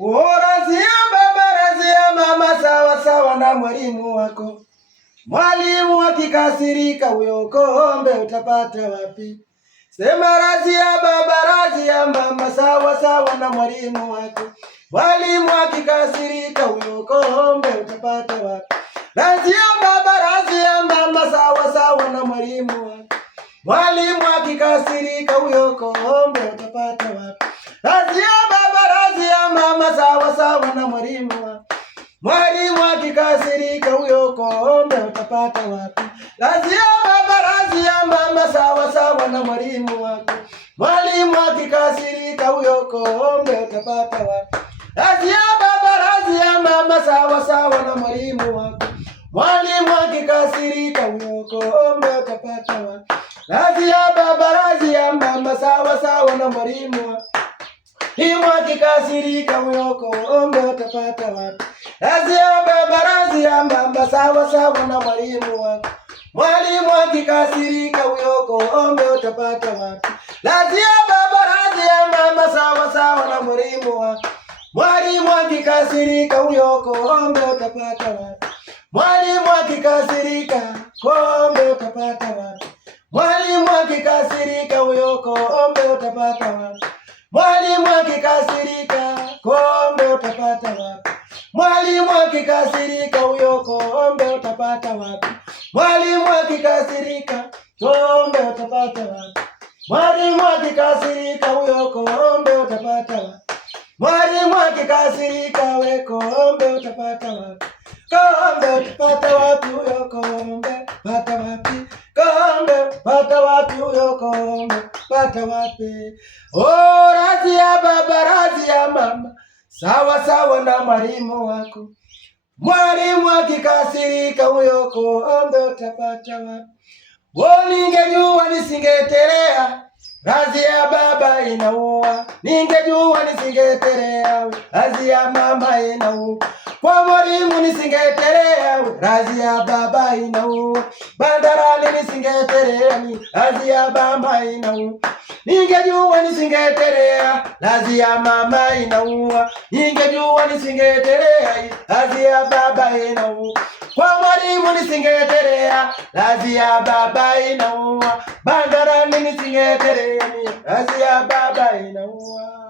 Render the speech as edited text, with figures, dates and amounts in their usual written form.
Razia baba, razia mama, sawa sawa na mwalimu wako. Mwalimu akikasirika, huyo kombe utapata wapi? Sema razia baba, razia mama, sawa sawa na mwalimu wako. Mwalimu akikasirika, huyo kombe utapata wapi? Razia baba, razia mama, sawa sawa na mwalimu wako. Mwalimu akikasirika, huyo kombe utapata wapi? Razia baba, razia mama, sawa sawa na mwalimu wako. Mwalimu akikasirika, huyo kombe utapata wapi? Razia baba, razia mama, sawa sawa na mwalimu wako. Mwalimu akikasirika, huyo kombe utapata wapi? Razia baba, razia mama, sawa sawa na mwalimu wako. Mwalimu akikasirika, huyo kombe utapata wapi? Razia baba, razia mama, sawa sawa na mwalimu wako. Mwalimu akikasirika, huyo kombe utapata wapi? Razia baba, razia mama, sawa sawa na mwalimu wako. Mwalimu akikasirika, huyo kombe utapata wapi? Razia baba, razia mama, sawa sawa na mwalimu wako. Mwalimu akikasirika, huyo kombe utapata wapi? Mwalimu akikasirika, kombe utapata wapi? Mwalimu akikasirika, huyo kombe utapata wapi? Mwalimu akikasirika, kombe utapata wapi? Mwalimu akikasirika, huyo kombe utapata wapi? Mwalimu akikasirika, kombe utapata wapi? Mwalimu akikasirika, huyo kombe utapata wapi? Mwalimu akikasirika, we kombe utapata wapi? Kombe utapata wapi? Huyo kombe pata wapi? Kombe pata wapi? Huyo kombe pata wapi? Razia baba, razia mama, sawa sawa na mwalimu wako. Mwalimu akikasirika, huyo kombe utapata wapi? Ningejua nisingetelea, razia baba inaua. Ningejua nisingetelea, razia mama inaua. Kwa mwalimu nisingetelea, razia baba inaua. Bandarani nisingetelea, razia baba inaua. Ningejua nisingetelea, razia mama inaua. Ningejua nisingetelea, razia baba inaua. Kwa mwalimu nisingetelea, razia baba inaua. Bandarani nisingetelea, razia baba inaua.